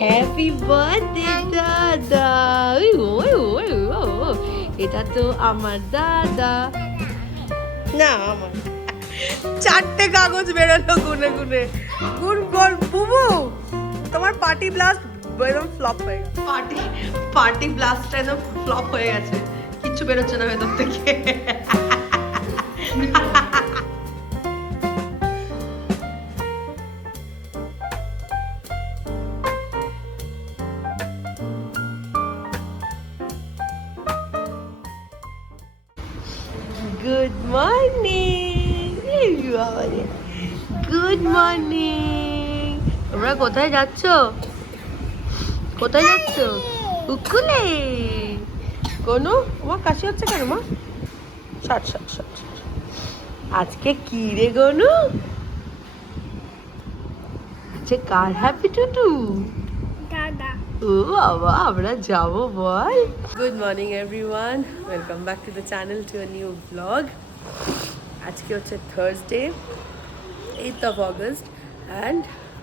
Happy birthday দাদা। এটা তো আমার দাদা না, আমার চারটে কাগজ বেরোলো গুনে গুনে। গুন গোল বুবু, তোমার পার্টি ব্লাস্ট একদম ফ্লপ হয়ে গেছে। পার্টি ব্লাস্টটা একদম ফ্লপ হয়ে গেছে, কিচ্ছু বেরোচ্ছে না ভেতর থেকে। Good morning, good morning. তোমরা কোথায় যাচ্ছ? কোথায় যাচ্ছ? উকুলে কোনো আমার কাশি হচ্ছে কেন মা? ষাট ষাট ষাট। আজকে কি রে গনু? আজকে কার হ্যাপি টুটু? দাদা। ও বাবা, আমরা যাবো বল। Good morning everyone, welcome back to the channel, to a new blog. আজকে হচ্ছে Thursday 8th of August and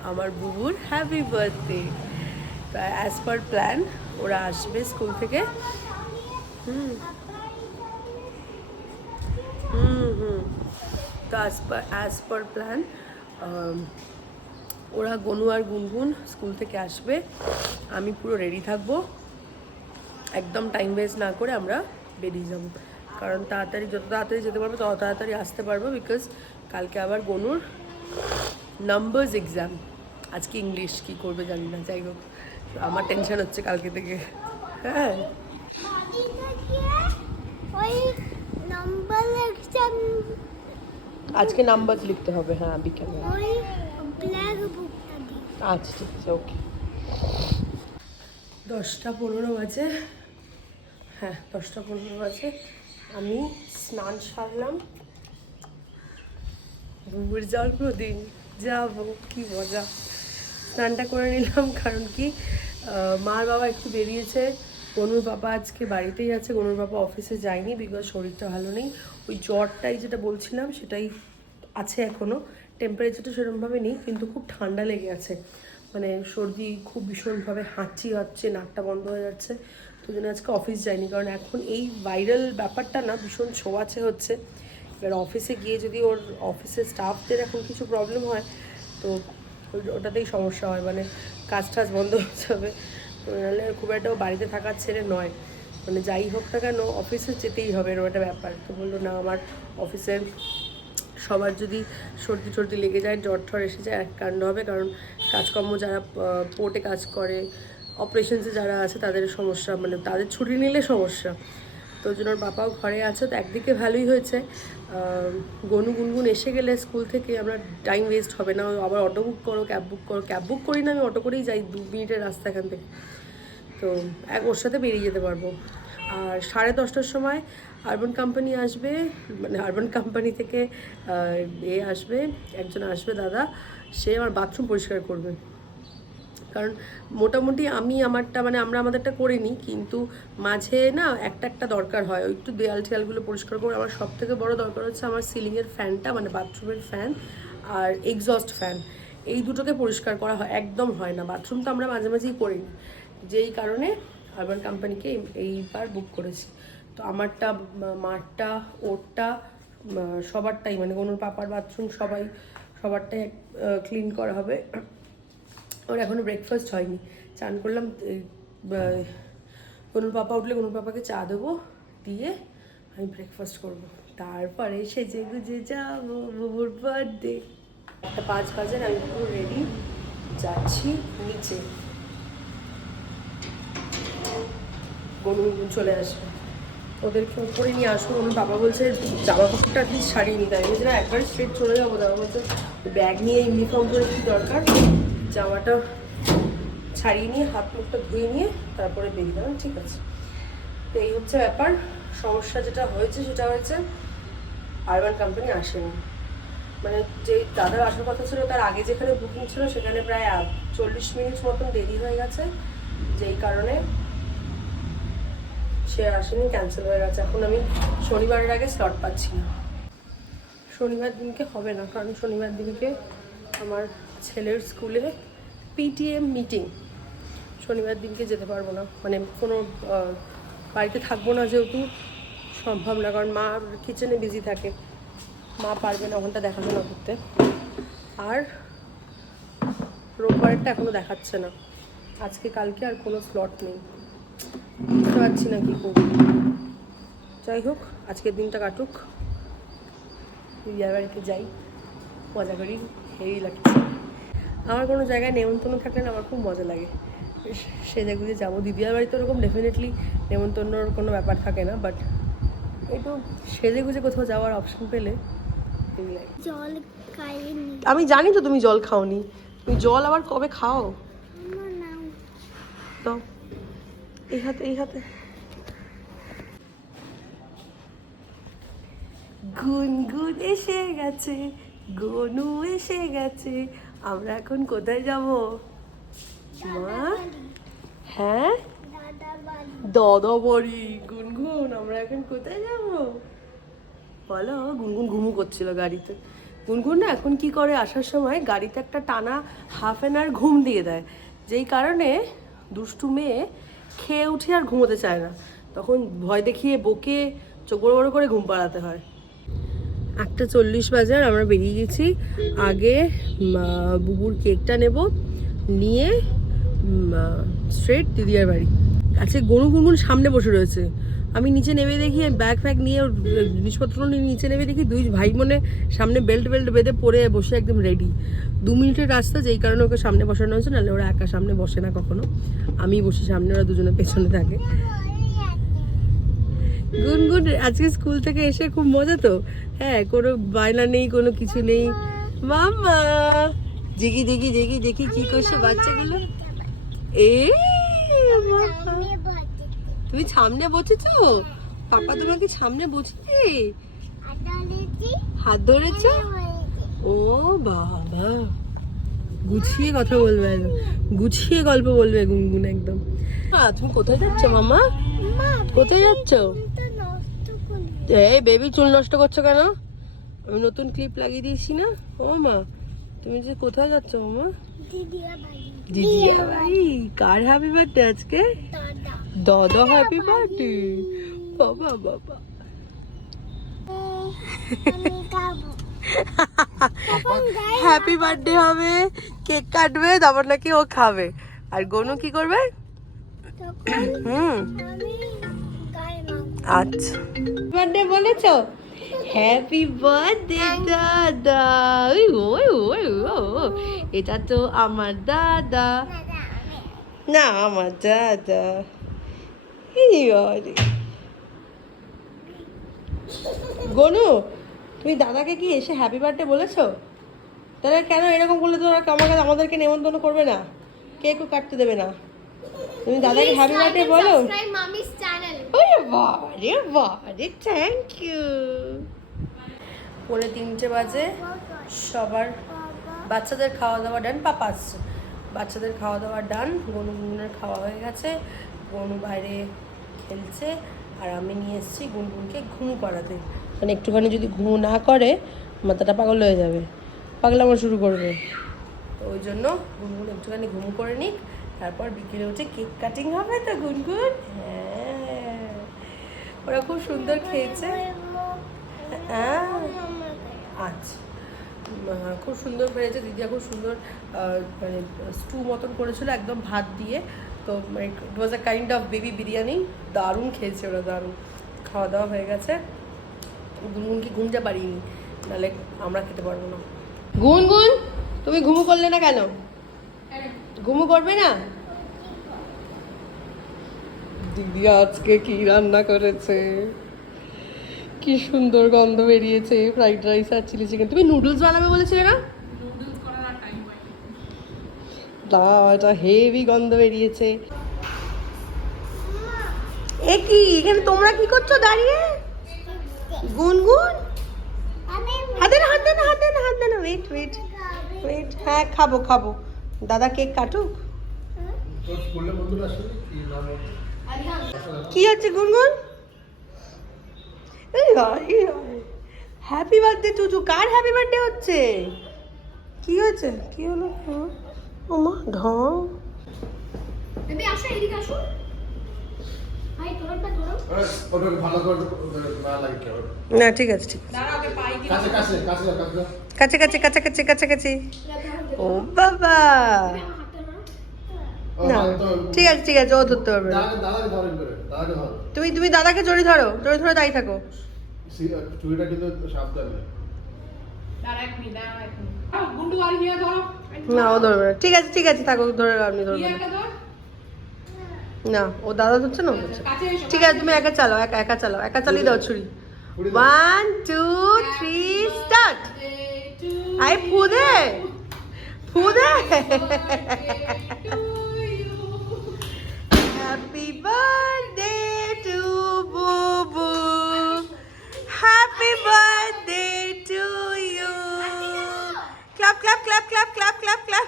আমার বুবুর হ্যাপি বার্থডে। তো অ্যাজ পার প্ল্যান ওরা আসবে স্কুল থেকে। হুম তো অ্যাজ পার প্ল্যান ওরা গনু আর গুনগুন স্কুল থেকে আসবে। আমি পুরো রেডি থাকবো, একদম টাইম ওয়েস্ট না করে আমরা বেরিয়ে যাব, কারণ তাড়াতাড়ি যত তাড়াতাড়ি যেতে পারবো তত তাড়াতাড়ি আসতে পারবো, বিকজ কালকে আবার গনুর নাম্বারস এক্সাম। আজকে ইংলিশ কী করবে জানি না, যাই হোক আমার টেনশন হচ্ছে কালকে থেকে। হ্যাঁ ওই নাম্বার এক্সাম, আজকে নাম্বার লিখতে হবে, হ্যাঁ বিকেলে। ওই ব্ল্যাক বুকটা দি। আচ্ছা ঠিক আছে, ওকে। 10টা 15 বাজে, হ্যাঁ 10টা 15 বাজে। আমি স্নান সারলাম, বুবুর জন্মদিন যাবো, কি মজা। স্নানটা করে নিলাম, কারণ কি মার বাবা একটু বেরিয়েছে, গনুর বাবা আজকে বাড়িতেই আছে, গনুর বাবা অফিসে যায়নি বিকজ শরীরটা ভালো নেই। ওই জ্বরটাই যেটা বলছিলাম সেটাই আছে এখনও, টেম্পারেচারটা সেরকমভাবে নেই কিন্তু খুব ঠান্ডা লেগে আছে, মানে সর্দি খুব ভীষণভাবে হাঁচি হচ্ছে, নাকটা বন্ধ হয়ে যাচ্ছে। তো জন্য আজকে অফিস যায়নি, কারণ এখন এই ভাইরাল ব্যাপারটা না ভীষণ ছোঁয়াচে হচ্ছে। এবার অফিসে গিয়ে যদি ওর অফিসের স্টাফদের এখন কিছু প্রবলেম হয় তো ওটাতেই সমস্যা হয়, মানে কাজ টাজ বন্ধ হয়ে যাবে। নাহলে খুব একটা বাড়িতে থাকার ছেলে নয়, মানে যাই হোক না কেন অফিসে যেতেই হবে, এরকম একটা ব্যাপার। তো বললো না, আমার অফিসের সবার যদি সর্দি টর্দি লেগে যায়, জ্বর ঠর এসে যায়, এক কাণ্ড হবে, কারণ কাজকর্ম যারা পোর্টে কাজ করে, অপারেশনসে যারা আছে তাদের সমস্যা, মানে তাদের ছুটি নিলে সমস্যা। তো ওই জন্য ওর বাবাও ঘরে আছে, তো একদিকে ভালোই হয়েছে, গনু গুনগুন এসে গেলে স্কুল থেকে আমরা টাইম ওয়েস্ট হবে না। আবার অটো বুক করো, ক্যাব বুক করো, ক্যাব বুক করি না, আমি অটো করেই যাই, 2 মিনিটের রাস্তা এখান থেকে। তো ওর সাথে বেরিয়ে যেতে পারবো। আর 10:30টার সময় আরবান কোম্পানি আসবে, মানে আরবান কোম্পানি থেকে আসবে, একজন আসবে দাদা, সে আমার বাথরুম পরিষ্কার করবে। কারণ মোটামুটি আমি আমারটা, মানে আমরা আমাদেরটা করে নিই, কিন্তু মাঝে না একটা দরকার হয়, ওই একটু দেয়াল টেয়ালগুলো পরিষ্কার করে। আমার সব থেকে বড় দরকার হচ্ছে আমার সিলিংয়ের ফ্যানটা, মানে বাথরুমের ফ্যান আর এক্সস্ট ফ্যান, এই দুটোকে পরিষ্কার করা হয়, একদম হয় না। বাথরুম তো আমরা মাঝে মাঝেই করি, যেই কারণে আরবান কোম্পানিকে এইবার বুক করেছি। তো আমারটা, মারটা, ওরটা, সবারটাই, মানে কোনো পাপার বাথরুম সবারটাই ক্লিন করা হবে। ওর এখনও ব্রেকফাস্ট হয়নি, চান করলাম, গনুর পাপা উঠলে গনুর পাপাকে চা দেবো, দিয়ে আমি ব্রেকফাস্ট করবো, তারপরে সেজে গুজে যাবো বুবুর বার্থডে। 5 বাজে, আমি পুরো রেডি, যাচ্ছি নিচে। গনু চলে আসবে, ওদেরকে উপরে নিয়ে আসবো। ওর বাবা বলছে জামা কাপড়টা অ্যাটলিস্ট ছাড়িয়ে নিতে, আমি বলছি না একবার স্ট্রেট চলে যাবো। বাবা বলছে ব্যাগ নিয়ে ইউনিফর্ম করে কি দরকার, জামাটা ছাড়িয়ে নিয়ে হাত মুখটা ধুয়ে নিয়ে তারপরে বেরিয়ে যাবেন, ঠিক আছে। তো এই হচ্ছে ব্যাপার। সমস্যা যেটা হয়েছে সেটা হয়েছে আরবান কোম্পানি আসেনি, মানে যে দাদার আসার কথা ছিল তার আগে যেখানে বুকিং ছিল সেখানে প্রায় 40 মিনিট মতন দেরি হয়ে গেছে, যেই কারণে সে আসেনি, ক্যান্সেল হয়ে গেছে। এখন আমি শনিবারের আগে স্লট পাচ্ছি না, শনিবার দিনকে হবে না, কারণ শনিবার দিনকে আমার ছেলের স্কুলে পিটিএম মিটিং, শনিবার দিনকে যেতে পারবো না, মানে কোনো বাড়িতে থাকবো না, যেহেতু সম্ভব না, কারণ মা কিচেনে বিজি থাকে, মা পারবে না ওখানটা দেখাশোনা করতে। আর রোববারটা এখনও দেখাচ্ছে না, আজকে কালকে আর কোনো স্লট নেই, বুঝতে পারছি না কী করব। যাই হোক, আজকের দিনটা কাটুক, দিদিয়ার বাড়িতে যাই, মজা করি, হেভি লাগছে। আমার কোনো জায়গায় নেমন্তন্ন থাকলে না আমার খুব মজা লাগে, সেজে গুজে যাবো। দিদিয়ার বাড়িতে ওরকম ডেফিনেটলি নেমন্তন্নর কোনো ব্যাপার থাকে না, বাট একটু সেজে গুজে কোথাও যাওয়ার অপশন পেলে হেভি লাগে। জল খাইনি। আমি জানি তো তুমি জল খাওনি, তুমি জল আবার কবে খাও? আমার নাম তো এই হাতে, এই হাতে। গুনগুন এসে গেছে, গনু এসে গেছে, আমরা এখন কোথায় যাব মা? হ্যাঁ, দাদা বাড়ি। দাদা বাড়ি। গুনগুন, আমরা এখন কোথায় যাব বলো? গুনগুন ঘুমু করছিল গাড়িতে। গুনগুন না এখন কি করে, আসার সময় গাড়িতে একটা টানা হাফ অ্যান আওয়ার ঘুম দিয়ে দেয়, যেই কারণে দুষ্টু মেয়ে খেয়ে উঠে আর ঘুমোতে চায় না, তখন ভয় দেখিয়ে বকে চোখ বড় বড় করে ঘুম পাড়াতে হয়। 1:40 বাজে আর আমরা বেরিয়ে গেছি। আগে বুবুর কেকটা নেব, নিয়ে স্ট্রেট দিদিয়ার বাড়ি। আচ্ছা, গনু গুনগুন সামনে বসে রয়েছে, আমি নিচে নেমে দেখি, ব্যাগ ফ্যাগ নিয়ে জিনিসপত্র নিয়ে নিচে নেমে দেখি দুই ভাই বোনে সামনে বেল্ট বেঁধে পরে বসে একদম রেডি। 2 মিনিটের রাস্তা, যেই কারণে ওকে সামনে বসানো হয়েছে, নাহলে ওরা একা সামনে বসে না কখনো, আমি বসি সামনে, ওরা দুজনে পেছনে থাকে। গুনগুন আজকে স্কুল থেকে এসে খুব মজা তো, হ্যাঁ, কোনো বায়না নেই, কোনো কিছু নেই। মামা দেখি দেখি দেখি দেখি কি করছে বাচ্চাগুলো। এই আমি বাড়ি। তুমি সামনে বসেছো? পাপা তোমাকে সামনে বসেছে, আদালিতে হাত ধরেছো? ও বাবা, গুছিয়ে কথা বলবে একদম, গুছিয়ে গল্প বলবে গুনগুন একদম। তুমি কোথায় যাচ্ছ মামা? মা কোথায় যাচ্ছ? তো নষ্ট করলি। এই বেবি চুল নষ্ট করছো কেন? আমি নতুন ক্লিপ লাগিয়ে দিয়েছি না। ও মা, তুমি যে কোথায় যাচ্ছ মামা? দিদিয়া বাড়ি। দিদিয়া ভাই, কার হ্যাপি বার্থডে আজকে? দাদা। দাদা হ্যাপি বার্থডে। বাবা বাবা, আমি খাবো। হ্যাপি বার্থডে হবে, কেক কাটবে, তারপর নাকি ও খাবে। আর গনু কি করবে? তখন হুম, আমি গায়ে মাখবো। আচ্ছা, বার্থডে বলেছো? হ্যাপি বার্থডে দাদা। ওই ওই ওই ও, এটা তো আমার দাদা, দাদা আমি। না আমার দাদা। এই বাবারে। গনু, তুমি দাদাকে কি এসে হ্যাপি বার্থডে বলেছো? তাহলে কেন এরকম করলে তো ওরা আমাদেরকে নেমন্তন্ন করবে না, কেকও কাটতে দেবে না। তুমি দাদাকে হ্যাপি বার্থডে বলো। Subscribe mommy's channel. ওরে বাবারে বাবারে, থ্যাংক ইউ। 2:45 বাজে, সবার বাচ্চাদের খাওয়া দাওয়া ডান, পাপা আসছে, বাচ্চাদের খাওয়া দাওয়া ডান, গুনগুনের খাওয়া হয়ে গেছে, গনু বাইরে খেলছে, আর আমি নিয়ে এসেছি গুনগুনকে ঘুমু পাড়াতে, মানে একটুখানি যদি ঘুমু না করে মাথাটা পাগল হয়ে যাবে, পাগলামো শুরু করবে, তো ওই জন্য গুনগুন একটুখানি ঘুমু করে নিক, তারপর বিকেলে উঠে কেক কাটিং হবে তো গুনগুন। হ্যাঁ, ওরা খুব সুন্দর খেয়েছে। হ্যাঁ, আচ্ছা, খুব সুন্দর পেয়েছে দিদিয়া, খুব সুন্দর মানে স্টু মতন করেছিল একদম ভাত দিয়ে, তো it was a kind of baby biryani, দারুণ খেয়েছে ওরা, দারুণ। খাওয়া দাওয়া হয়ে গেছে, গুনগুনকে ঘুমটা পারিনি, নাহলে আমরা খেতে পারবো না। গুনগুন, তুমি ঘুমু করলে না কেন? ঘুমু করবে না? দিদি আজকে কি রান্না করেছে, কি সুন্দর গন্ধ বেরিয়েছে, ফ্রাইড রাইস আর চিলি চিকেন। তুমি নুডলস বানাবে বলেছিলে না? দাও, এটা হেভি গন্ধ বেরিয়েছে। এ কি, এখানে তোমরা কি করছো দাঁড়িয়ে? গুনগুন, হাতে না, হাতে না, হাতে না, হাতে না, ওয়েট ওয়েট ওয়েট, হ্যাঁ খাবো খাবো, দাদা কেক কাটুক। কি হচ্ছে গুনগুন? হ্যাপি বার্থডে চুচু, কার হ্যাপি বার্থডে হচ্ছে? কি হয়েছে, কি হলো? ওমা ঢং, বেবি আসো এদিকে আসো ভাই তোরটা ধরো ওটা ভালো করে না লাগে কেউ না ঠিক আছে ঠিক আছে দাঁড়াও ওকে পাই কি কাছে কাছে কাছে কাছে কাছাকাছি কাছাকাছি কাছাকাছি ও বাবা ও না তো ঠিক আছে ঠিক আছে ও ধরতে পারবে না। দাদাকে ধরেন করে দাদাকে ধর তুমি দাদাকে জড়ি ধরো দাঁড়িয়ে থাকো চুরিটা কিন্তু সাবধানে দাঁড়া এক মিনিট দাঁড়া এক মিনিট গুন্ডু আর হিয়া ধরো না ও ধরবে না ঠিক আছে থাকো ধরে আপনি হিয়া ধরবেন একটা ধর না ও দাদা ধরছে না ও ধরছে কাছে এসো ঠিক আছে তুমি একা চালাও একা চালাও একা চালিয়ে দাও ছুরি 1 2 3 স্টার্ট আই ফুদে happy birthday to Bubu happy birthday to you clap clap clap clap clap clap clap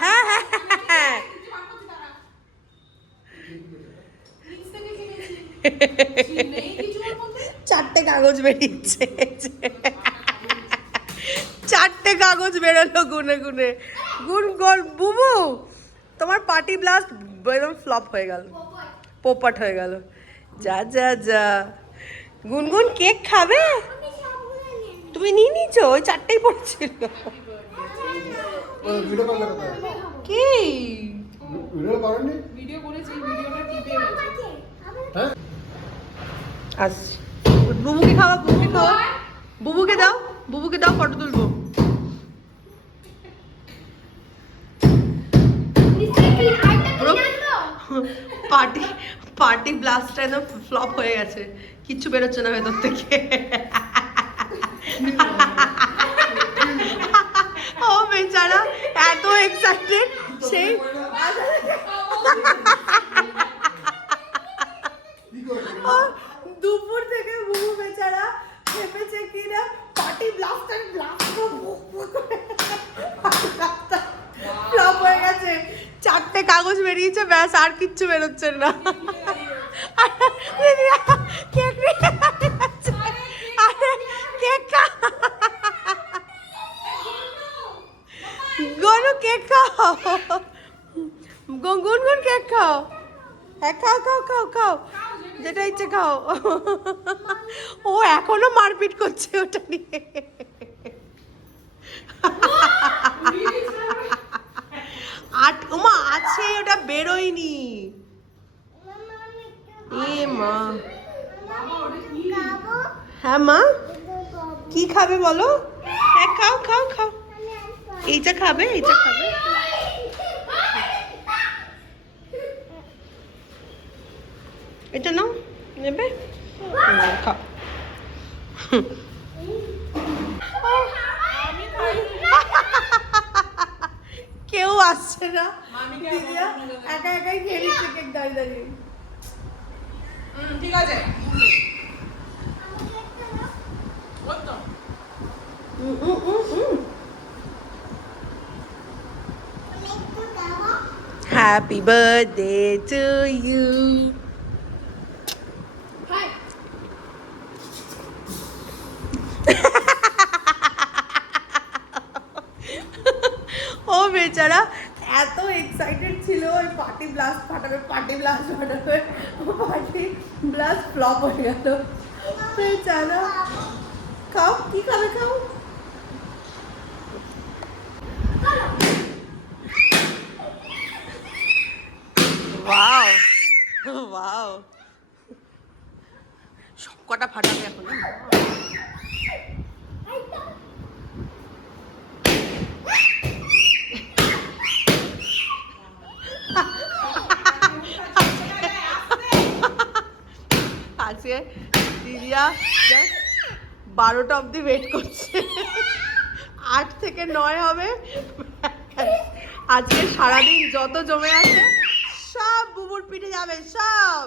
হ্যাঁ হ্যাঁ হ্যাঁ চারটে কাগজ বেরিয়েছে চারটে কাগজ বেরোলো গুনে গুনে গুন গোল বুবু তোমার পার্টি ব্লাস্ট একদম ফ্লপ হয়ে গেল পোপট হয়ে গেল যা যা যা গুনগুন কেক খাবে তুমি নিয়ে নিয়েছো ওই চারটেই পড়ছিল ভিডিও করলে কথা কি ভিডিও করেননি ভিডিও করেছি ভিডিওটা টিপে রয়েছে হ্যাঁ আসছি বুবুকে দাও ফটো তুলবো পার্টি ব্লাস্টটা একদম ফ্লপ হয়ে গেছে কিচ্ছু বেরোচ্ছে না ভেতর থেকে ও বেচারা এত এক্সাইটেড সেই দুপুর থেকে বুবু বেচারা ভেবেছে কি না পার্টি ব্লাস্টার ফ্লপ হয়ে গেছে চারটে কাগজ বেরিয়েছে ব্যাস আর কিচ্ছু বেরোচ্ছে না কেক গনু কেক খাও গুনগুন কেক খাও হ্যাঁ খাও যেটা ইচ্ছে খাও ও এখনো মারপিট করছে ওটা নিয়ে ওমা আছে ওটা বেরোয়নি এ মা হ্যাঁ মা কি খাবে বলো হ্যাঁ খাও এইটা খাবে এটা নাও নেবে খাও কেউ আসছে না দিদিরা একা একাই খেয়ে নিচ্ছে কেক দাঁড়িয়ে ঠিক আছে ওই তো হ্যাপি বার্থডে টু ইউ ও বেচারা এত এক্সাইটেড ছিল ওই পার্টি ব্লাস্ট ফাটাবে পার্টি ব্লাস্ট ফ্লপ হয়ে গেল বেচারা খাও কি খাবে খাও ওয়াও সব কটা ফাটাবে এখন আজকে দিদিয়া 12টা অবধি ওয়েট করছে 8 থেকে 9 হবে আজকে সারাদিন যত জমে আছে সব বুবুর পিঠে যাবে সব